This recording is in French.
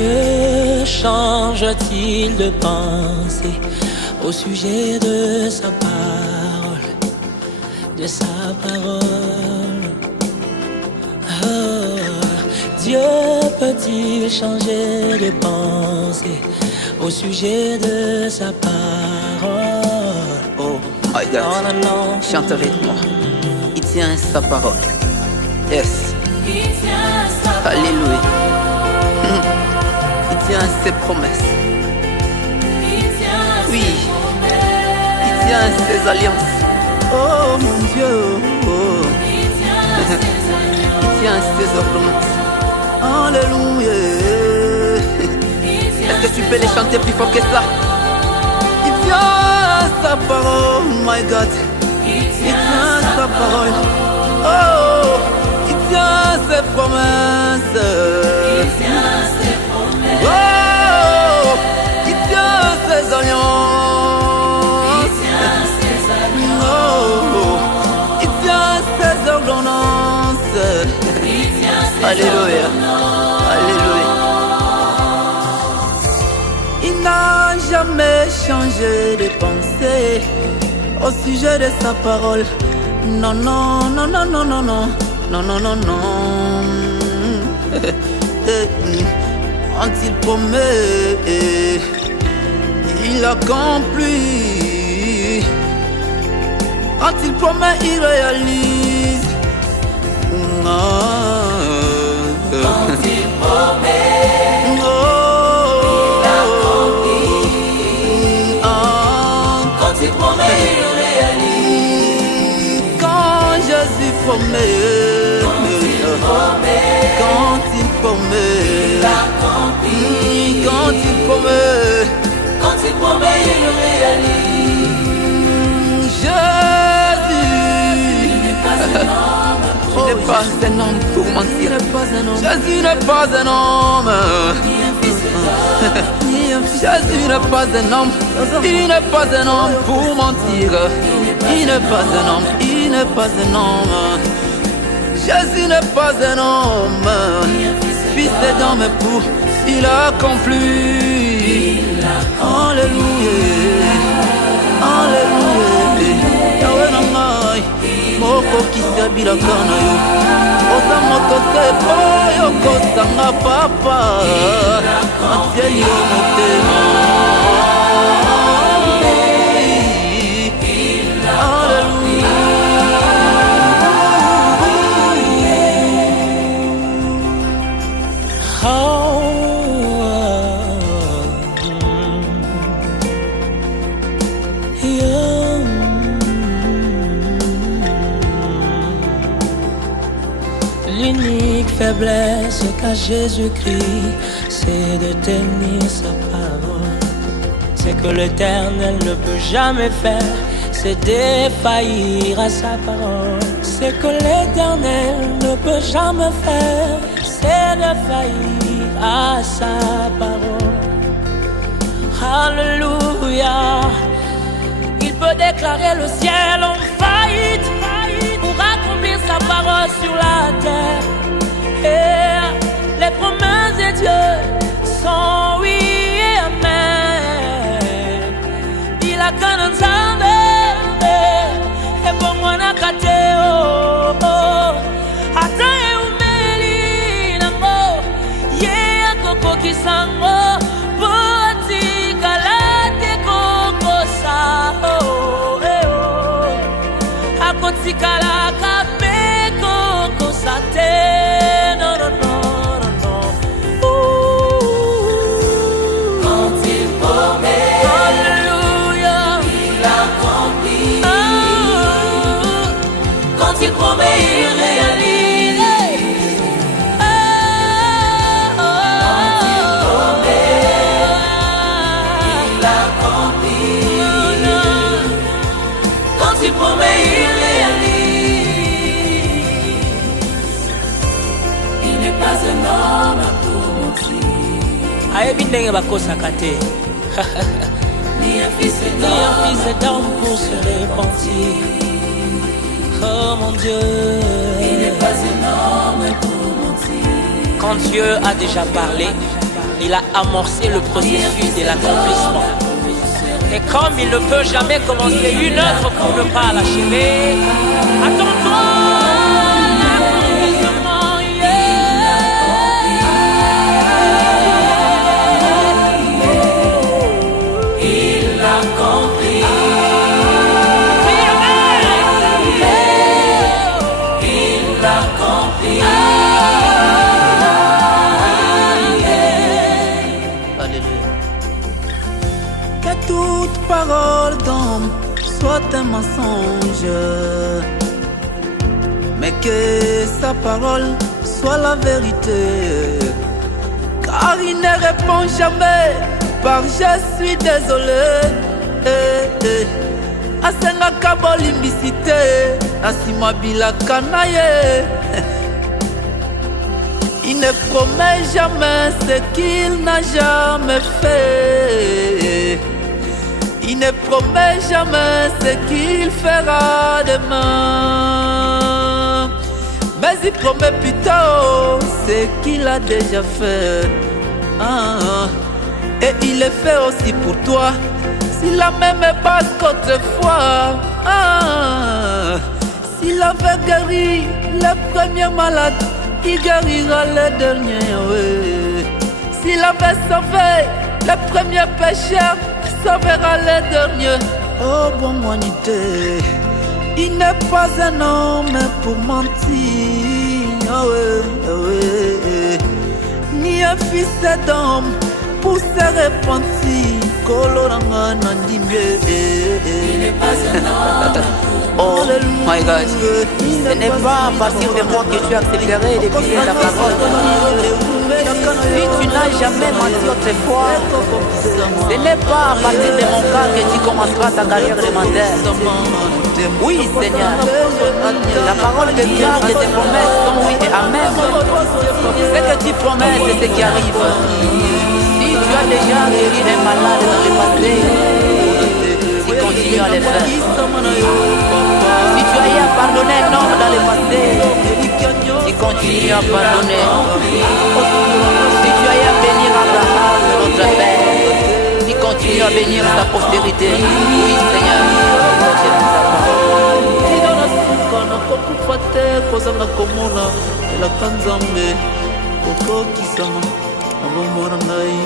Dieu change-t-il de pensée au sujet de sa parole, de sa parole? Oh, Dieu peut-il changer de pensée au sujet de sa parole? Oh my God, non, non, non. chante avec moi. Il tient sa parole. Yes. Alléluia. Il tient ses promesses. Oui. Il tient ses alliances. Oh mon Dieu. Oh. Il tient ses ordonnances. Alléluia. Est-ce que tu peux les chanter plus fort que ça? Il tient sa parole, my God. Il tient sa parole. Oh, il tient ses promesses. Oh, il tient ses alliances. Oh, il tient ses ordonnances. Alléluia. Alléluia. Il n'a jamais changé de pensée au sujet de sa parole. Non, non, non, non, non, non, non, non, non, non, non. Quand il promet, il accomplit. Quand il promet, il réalise. Quand il promet, il accomplit. Quand il promet, il réalise. Quand Jésus promet, quand il promet, il accomplit. quand il promet, Quand il promet, il réalise. Jésus, Il n'est pas un homme. il n'est pas un homme pour mentir. Jésus n'est pas un homme. Ni un fils d'homme. Jésus n'est pas un homme. Il n'est pas un homme pour mentir. Il n'est pas un homme. Il n'est pas un homme. Jésus n'est pas un homme. Fils d'homme pour il accomplit. Alléluia. Alléluia. Yahweh nangai. Moko kisabila kana yo. Osa moto sepo yo kosanga papa. Atieli yo motema. L'unique faiblesse qu'a Jésus-Christ, c'est de tenir sa parole. C'est que l'Éternel ne peut jamais faire, c'est défaillir à sa parole. C'est que l'Éternel ne peut jamais faire, c'est défaillir à sa parole. Alléluia. Il peut déclarer le ciel en faillite pour accomplir sa parole sur la terre. Et les promesses de Dieu sont oui et amen. Il a qu'un ensemble et bon on a caté oh attends et umeli nango ye koko kisango poti kalate koko sa oh akoti kalaka pe koko sa te. Il promet, il réalise. Quand il promet, il accomplit. Quand il promet, il réalise. Il n'est pas un homme pour mentir. Aïe, bindenge bakosa kate. Ni un fils d'homme pour se repentir. Oh mon Dieu, il n'est pas un homme pour mentir. Quand Dieu a déjà parlé, il a amorcé le processus de l'accomplissement. Et comme il ne peut jamais commencer une œuvre pour ne pas l'achever, attends-toi à l'accomplissement. Il l'accomplit. Il l'accomplit. Que toute parole d'homme soit un mensonge, mais que sa parole soit la vérité. Car il ne répond jamais par je suis désolé. Asenga kabolimbisite, asimabila kanaye. Il ne promet jamais ce qu'il n'a jamais fait. Il ne promet jamais ce qu'il fera demain. Mais il promet plutôt ce qu'il a déjà fait. Et il le fait aussi pour toi, s'il a même pas qu'autrefois. S'il avait guéri les premiers malades, il guérira les derniers, oui. S'il avait sauvé les premiers pécheurs, il sauvera les derniers. Oh bon humanité, il n'est pas un homme pour mentir, oh, oui, oh, oui. Ni un fils d'homme pour se repentir. Koloranga nandimbe. Il n'est pas un homme. Oh my God, ce n'est pas à partir de moi que tu accepterais de prier la parole. Si tu n'as jamais menti autrefois, ce n'est pas à partir de mon cas que tu commenceras ta carrière élémentaire. Oui Seigneur, la parole de Dieu et tes promesses sont oui et amen. Ce que tu promets, c'est ce qui arrive. Si tu as déjà guéri un malade dans le passé, tu continues à le faire. Si tu as eu à pardonner un homme dans le passé, tu continues à pardonner. Si tu as eu à bénir Abraham, notre père, tu continues à bénir sa postérité. Oui Seigneur, kozanga komona elaka nzambe kokokisama na bombo na ngai.